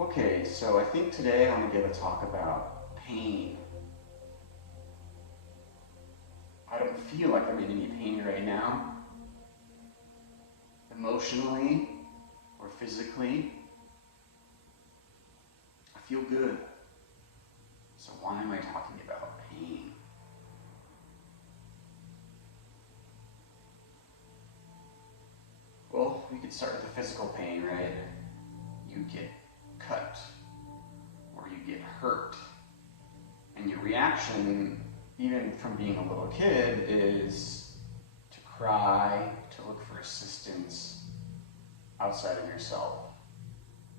Okay, so I think today I want to give a talk about pain. I don't feel like I'm in any pain right now, emotionally or physically. I feel good. So why am I talking about pain? Well, we could start with the physical pain, right? You get cut or you get hurt, and your reaction, even from being a little kid, is to cry, to look for assistance outside of yourself.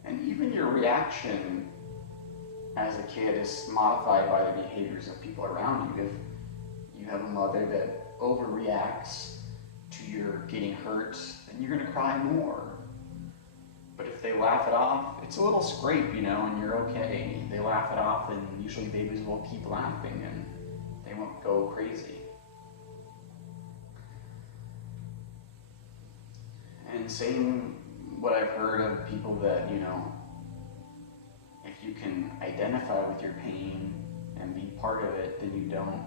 And even your reaction as a kid is modified by the behaviors of people around you. If you have a mother that overreacts to your getting hurt, then you're going to cry more. But if they laugh it off, it's a little scrape, and you're okay. They laugh it off, and usually babies will keep laughing and they won't go crazy. And same what I've heard of people that, if you can identify with your pain and be part of it, then you don't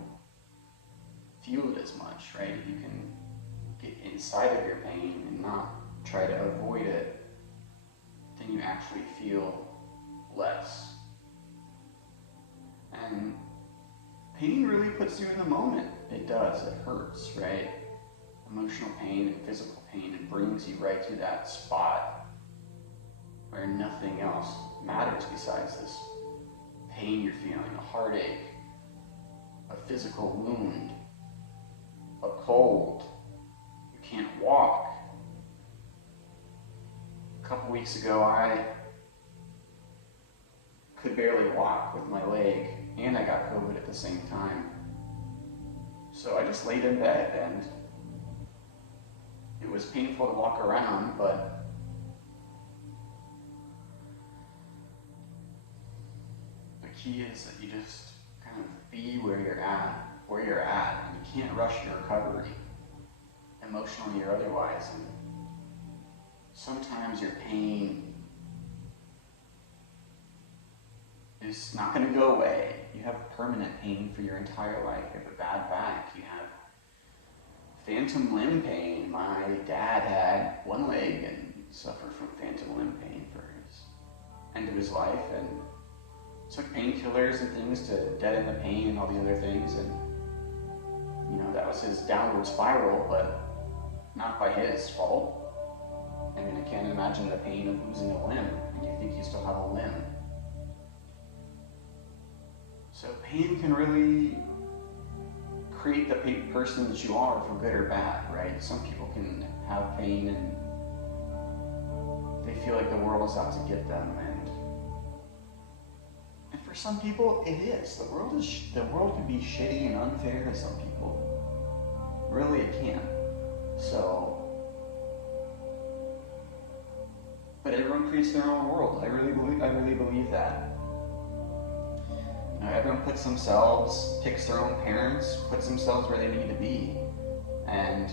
feel it as much, right? If you can get inside of your pain and not try to avoid it, then you actually feel less. And pain really puts you in the moment. It does, it hurts, right? Emotional pain and physical pain, it brings you right to that spot where nothing else matters besides this pain you're feeling, a heartache, a physical wound, a cold, you can't walk. A couple weeks ago, I could barely walk with my leg, and I got COVID at the same time. So I just laid in bed, and it was painful to walk around, but the key is that you just kind of be where you're at, and you can't rush your recovery, emotionally or otherwise. And sometimes your pain is not going to go away. You have permanent pain for your entire life. You have a bad back. You have phantom limb pain. My dad had one leg and suffered from phantom limb pain for his end of his life, and took painkillers and things to deaden the pain and all these other things. And that was his downward spiral, but not by his fault. I mean, I can't imagine the pain of losing a limb and you think you still have a limb. So pain can really create the person that you are, for good or bad, right? Some people can have pain and they feel like the world is out to get them, and for some people it is. The world can be shitty and unfair to some people. Really, it can. But everyone creates their own world. I really believe that. Everyone picks their own parents, puts themselves where they need to be. And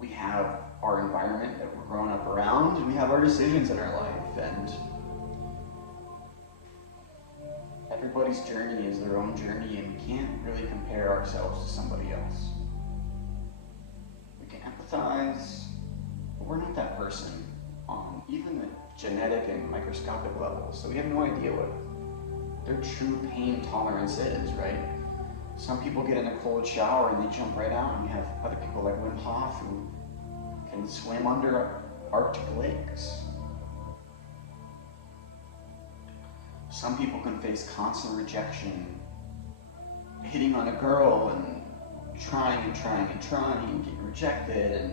we have our environment that we're growing up around, and we have our decisions in our life. And everybody's journey is their own journey, and we can't really compare ourselves to somebody else. We can empathize, but we're not that person on even the genetic and microscopic levels. So we have no idea what their true pain tolerance is, right? Some people get in a cold shower and they jump right out, and you have other people like Wim Hof who can swim under Arctic lakes. Some people can face constant rejection, hitting on a girl and trying and get rejected,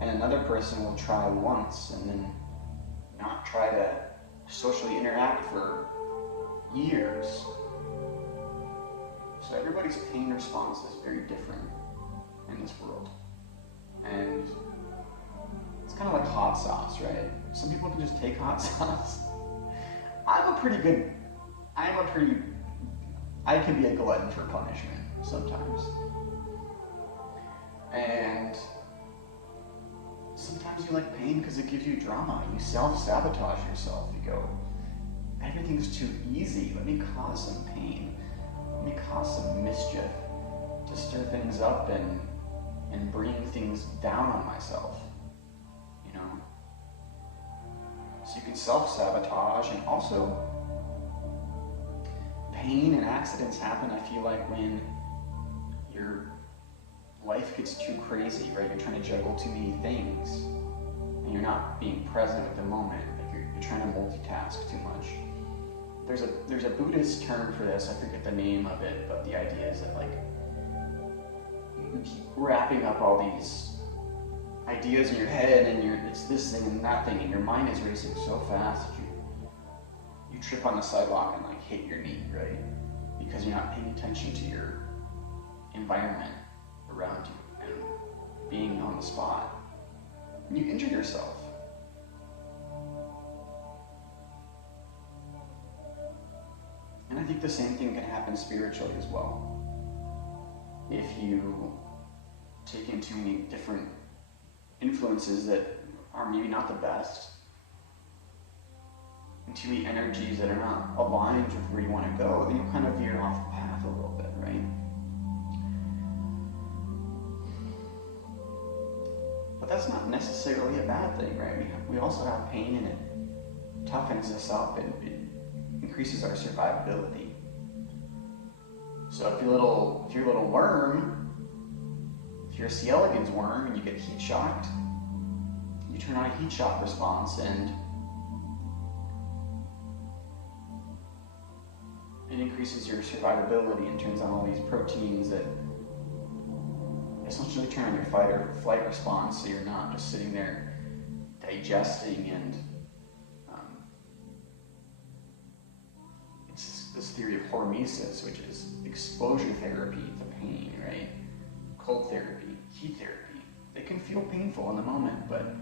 and another person will try once and then not try to socially interact for years. So everybody's pain response is very different in this world. And it's kind of like hot sauce, right? Some people can just take hot sauce. I can be a glutton for punishment sometimes. And sometimes you like pain because it gives you drama. You self-sabotage yourself. You go, everything's too easy. Let me cause some pain. Let me cause some mischief to stir things up and bring things down on myself. You know? So you can self-sabotage, and also pain and accidents happen, I feel like, when your life gets too crazy, right? You're trying to juggle too many things and you're not being present at the moment. Like you're trying to multitask too much. There's a Buddhist term for this, I forget the name of it, but the idea is that like you keep wrapping up all these ideas in your head and it's this thing and that thing, and your mind is racing so fast that you trip on the sidewalk and like hit your knee, right? Because you're not paying attention to your environment around you and being on the spot. And you injure yourself. And I think the same thing can happen spiritually as well. If you take in too many different influences that are maybe not the best, and too many energies that are not aligned with where you want to go, then you'll kind of veer off the path a little bit, right? But that's not necessarily a bad thing, right? We also have pain, and it toughens us up and it increases our survivability. So if you're a little worm, if you're a C. elegans worm and you get heat shocked, you turn on a heat shock response, and it increases your survivability and turns on all these proteins that essentially turn on your fight or flight response, so you're not just sitting there digesting. And it's this theory of hormesis, which is exposure therapy to pain, right? Cold therapy, heat therapy. They can feel painful in the moment, but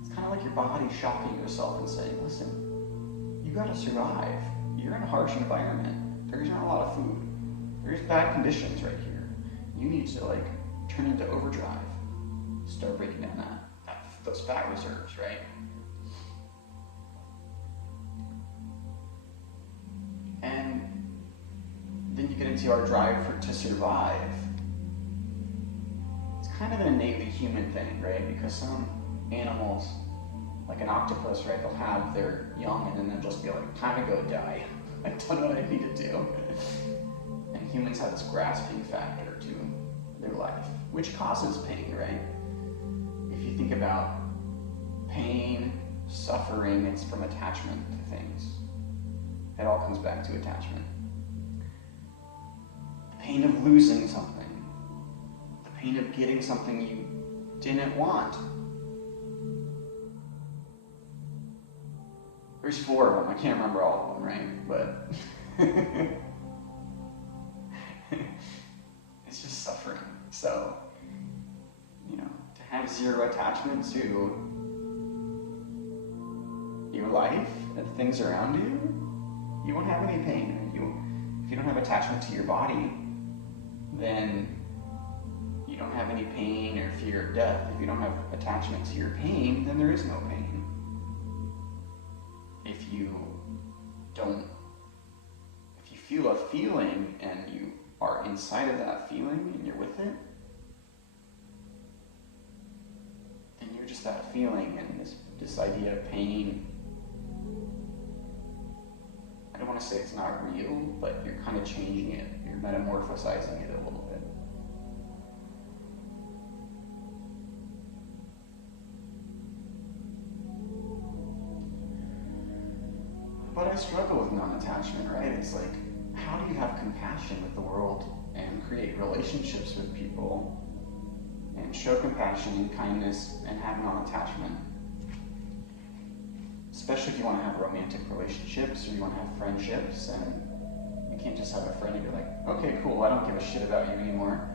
it's kind of like your body shocking yourself and saying, listen, you gotta survive. You're in a harsh environment. There's not a lot of food. There's bad conditions right here. You need to like turn into overdrive. Start breaking down those fat reserves, right? And then you get into our drive to survive. It's kind of an innately human thing, right? Because some animals, like an octopus, right, they'll have their young and then they'll just be like, time to go die. I don't know what I need to do. And humans have this grasping factor to their life, which causes pain, right? If you think about pain, suffering, it's from attachment to things. It all comes back to attachment. The pain of losing something. The pain of getting something you didn't want. There's 4 of them. I can't remember all of them, right? But it's just suffering. So, you know, to have zero attachment to your life and things around you, you won't have any pain. If you don't have attachment to your body, then you don't have any pain or fear of death. If you don't have attachment to your pain, then there is no pain. If you feel a feeling and you are inside of that feeling and you're with it, then you're just that feeling. And this idea of pain, I don't want to say it's not real, but you're kind of changing it. You're metamorphosizing it a little bit. But I struggle with non-attachment, right? It's like, how do you have compassion with the world and create relationships with people and show compassion and kindness and have non-attachment? Especially if you want to have romantic relationships or you want to have friendships, and you can't just have a friend and you're like, okay, cool, I don't give a shit about you anymore.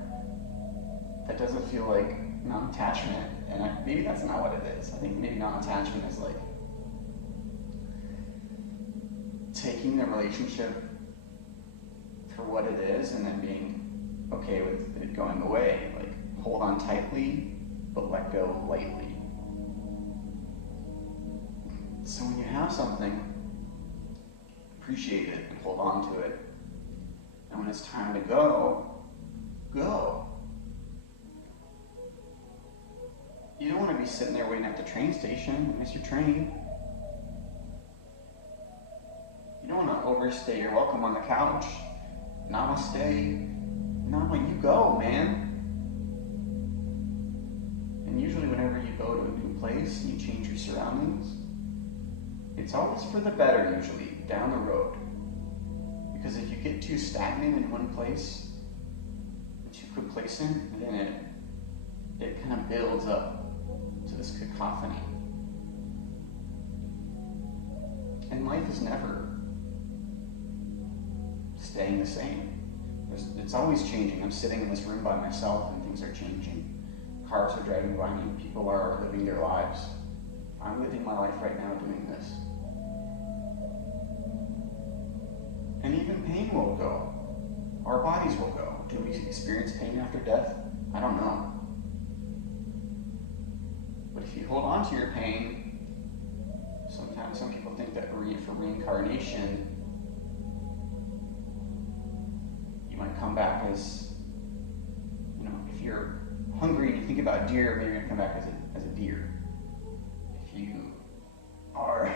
That doesn't feel like non-attachment, and maybe that's not what it is. I think maybe non-attachment is like taking the relationship for what it is and then being okay with it going away. Like, hold on tightly, but let go lightly. So when you have something, appreciate it and hold on to it. And when it's time to go, go. You don't want to be sitting there waiting at the train station. You miss your train. You don't want to overstay your welcome on the couch. Namaste. No, you go, man. And usually whenever you go to a new place and you change your surroundings, it's always for the better usually, down the road. Because if you get too stagnant in one place, too complacent, then it kind of builds up to this cacophony. And life is never staying the same. It's always changing. I'm sitting in this room by myself and things are changing. Cars are driving by me, people are living their lives. I'm living my life right now doing this. And even pain will go. Our bodies will go. Do we experience pain after death? I don't know. But if you hold on to your pain, sometimes some people think that for reincarnation, you might come back as, if you're hungry and you think about deer, maybe you're going to come back as a deer. If you are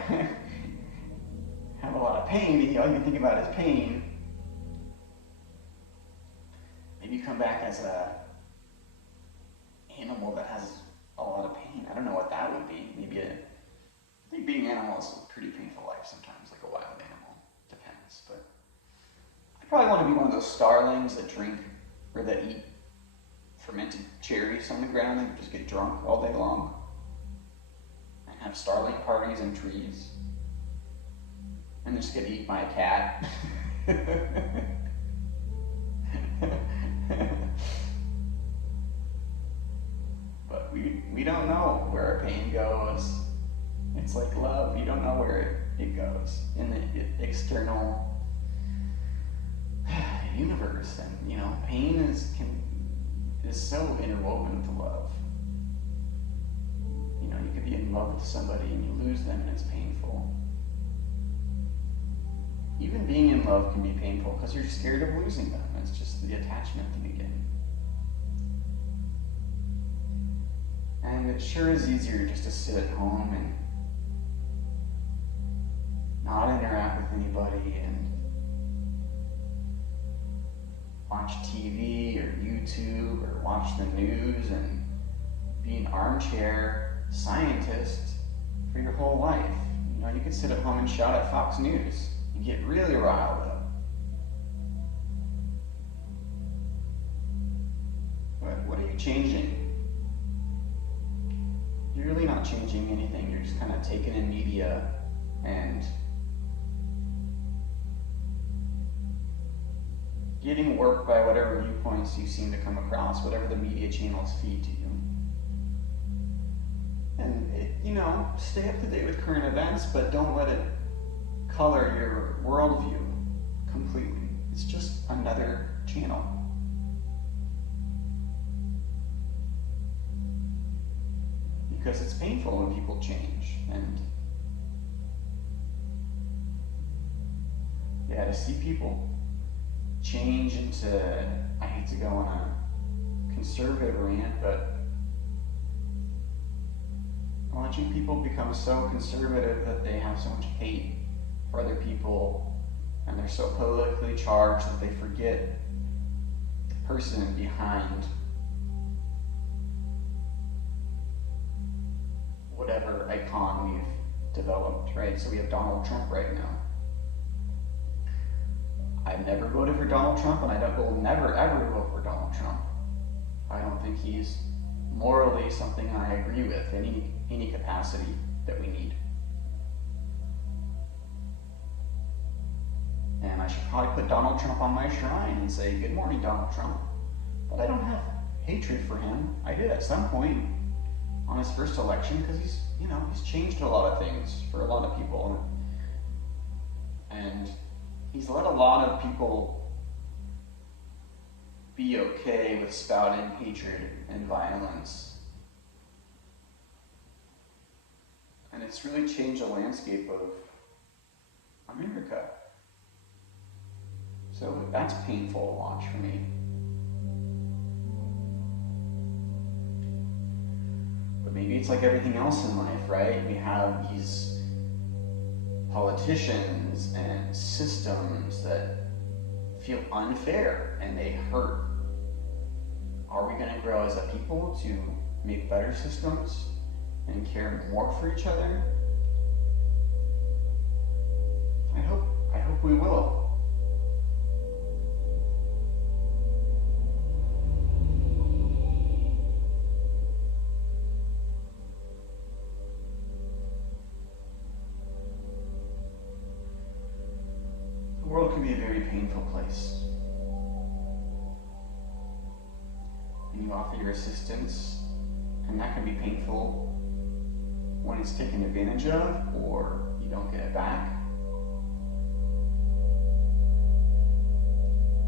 have a lot of pain and all you think about is pain, maybe you come back as a animal that has a lot of pain. I don't know what that would be. I think being an animal is a pretty painful life sometimes, like a wild animal. Depends, but I probably want to be one of those starlings that drink or that eat fermented cherries on the ground and just get drunk all day long and have starling parties in trees and just get eaten by a cat. But we don't know where our pain goes. It's like love. You don't know where it goes in the external universe. And pain is so interwoven with love. You could be in love with somebody and you lose them and it's painful. Even being in love can be painful because you're scared of losing them. It's just the attachment thing again. And it sure is easier just to sit at home and not interact with anybody and watch TV or YouTube or watch the news and be an armchair scientist for your whole life. You could sit at home and shout at Fox News and get really riled up. But what are you changing? You're really not changing anything. You're just kind of taking in media and getting worked by whatever viewpoints you seem to come across, whatever the media channels feed to you. And stay up to date with current events, but don't let it color your worldview completely. It's just another channel. Because it's painful when people change, and to see people change into, I hate to go on a conservative rant, but watching people become so conservative that they have so much hate for other people and they're so politically charged that they forget the person behind whatever icon we've developed, right? So we have Donald Trump right now. I've never voted for Donald Trump, and I will never ever vote for Donald Trump. I don't think he's morally something I agree with in any capacity that we need. And I should probably put Donald Trump on my shrine and say, good morning, Donald Trump. But I don't have hatred for him. I did at some point on his first election because he's changed a lot of things for a lot of people. And he's let a lot of people be okay with spouting hatred and violence And it's really changed the landscape of America. So that's painful to watch for me. But maybe it's like everything else in life, right? We have these politicians and systems that feel unfair and they hurt. Are we going to grow as a people to make better systems and care more for each other? I hope we will. The world can be a very painful place. And you offer your assistance, and that can be painful when it's taken advantage of or you don't get it back.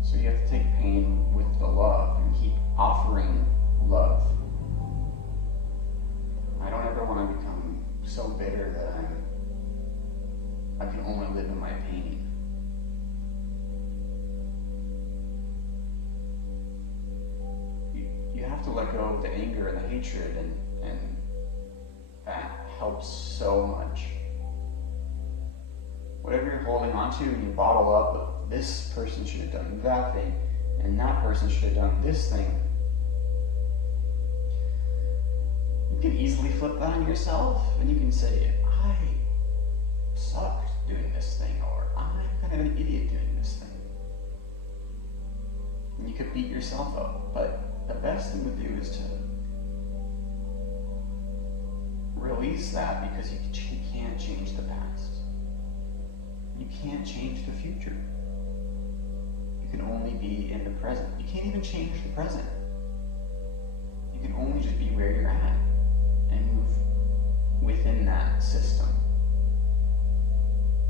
So you have to take pain with the love and keep offering love. I don't ever want to become so bitter that I can only live in my pain. You have to let go of the anger and the hatred, and that helps so much. Whatever you're holding on to and you bottle up, this person should have done that thing, and that person should have done this thing. You can easily flip that on yourself, and you can say, I sucked doing this thing, or I'm kind of an idiot doing this thing. And you could beat yourself up, but the best thing to do is to release that, because you can't change the past. You can't change the future. You can only be in the present. You can't even change the present. You can only just be where you're at and move within that system.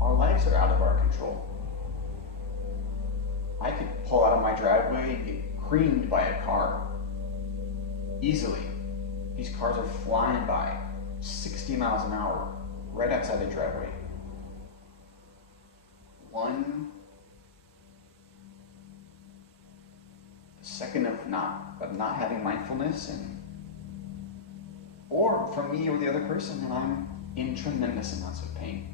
Our lives are out of our control. I could pull out of my driveway and get creamed by a car easily. These cars are flying by 60 miles an hour right outside the driveway. One second of not having mindfulness, or from me or the other person, and I'm in tremendous amounts of pain.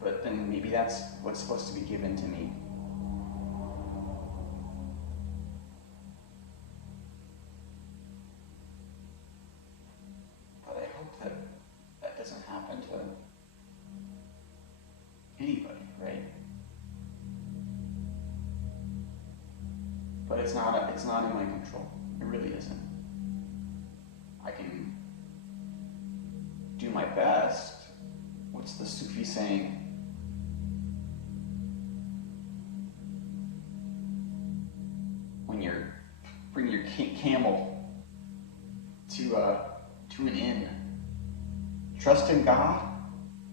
But then maybe that's what's supposed to be given to me. But I hope that that doesn't happen to anybody, right? But it's not in my control. It really isn't. I can do my best. What's the Sufi saying? When you're bringing your camel to an inn, trust in God,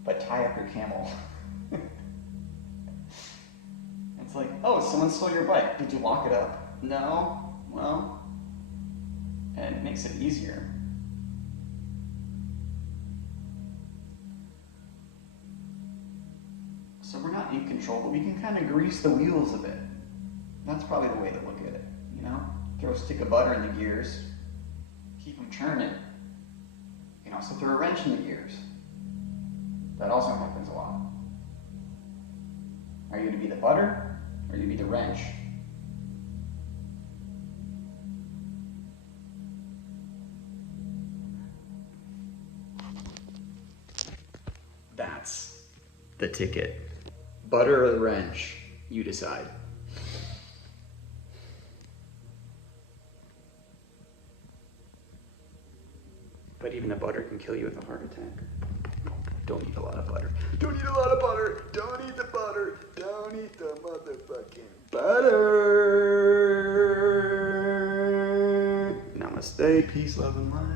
but tie up your camel. It's like, oh, someone stole your bike. Did you lock it up? No? Well, and it makes it easier. So we're not in control, but we can kind of grease the wheels a bit. That's probably the way to look at it, you know? Throw a stick of butter in the gears, keep them churning. You can also throw a wrench in the gears. That also happens a lot. Are you going to be the butter, or are you going to be the wrench? That's the ticket. Butter or the wrench, you decide. But even the butter can kill you with a heart attack. Don't eat a lot of butter. Don't eat a lot of butter. Don't eat the butter. Don't eat the motherfucking butter. Namaste. Peace, love, and light.